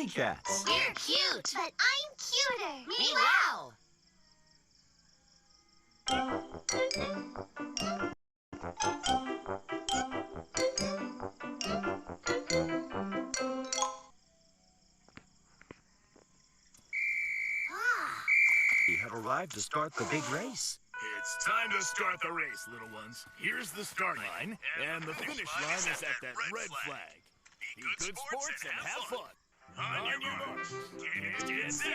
kitty cats. You're cute. But I'm cuter. Meow. We have arrived to start the big race. It's time to start the race, little ones. Here's the start line, and the finish line is at that red flag. Be good sports and have fun. On your marks. Get set.